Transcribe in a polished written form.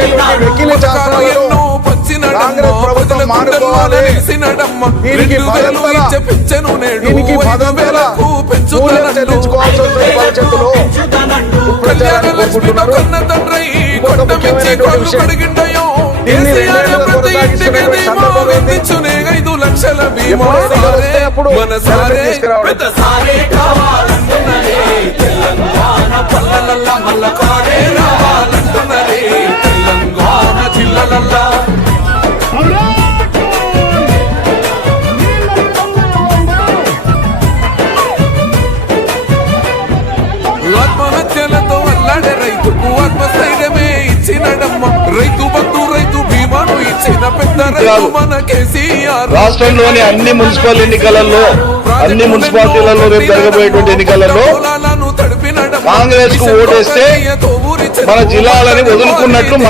చేసేటువంటి వెకిలి శాసనాలను కాంగ్రెస్ ప్రభుత్వం మానుకోవాలి. దీనికి 10,000 మూల్యం చెల్లించుకోవాల్సి వస్తుంది భవిష్యత్తులో ప్రచారాన్ని కోరుకుంటున్నారు. ఇంకొక ముఖ్యమైనటువంటి విషయం, దీన్ని 2 ఏళ్లుగా కొనసాగిస్తున్నటువంటి సందర్భం ఏంది? ఎప్పుడు ఎన్నికలు వస్తే అప్పుడు తీసుకురావడం. ఆత్మహత్యలతో అల్లాడే రైతుకు ఆత్మస్థైర్యమే ఇచ్చినడమ్మ. రైతు బంధు రైతు బీమాను ఇచ్చిన పెద్ద రైతు మన కేసీఆర్. రాష్ట్రంలోని అన్ని మున్సిపల్ ఎన్నికలలో, అన్ని మున్సిపాలిటీలలో రేపు జరగబోయేటువంటి ఎన్నికలలో కాంగ్రెస్ కు ఓటేస్తే మన జిల్లాలని వదులుకున్నట్లు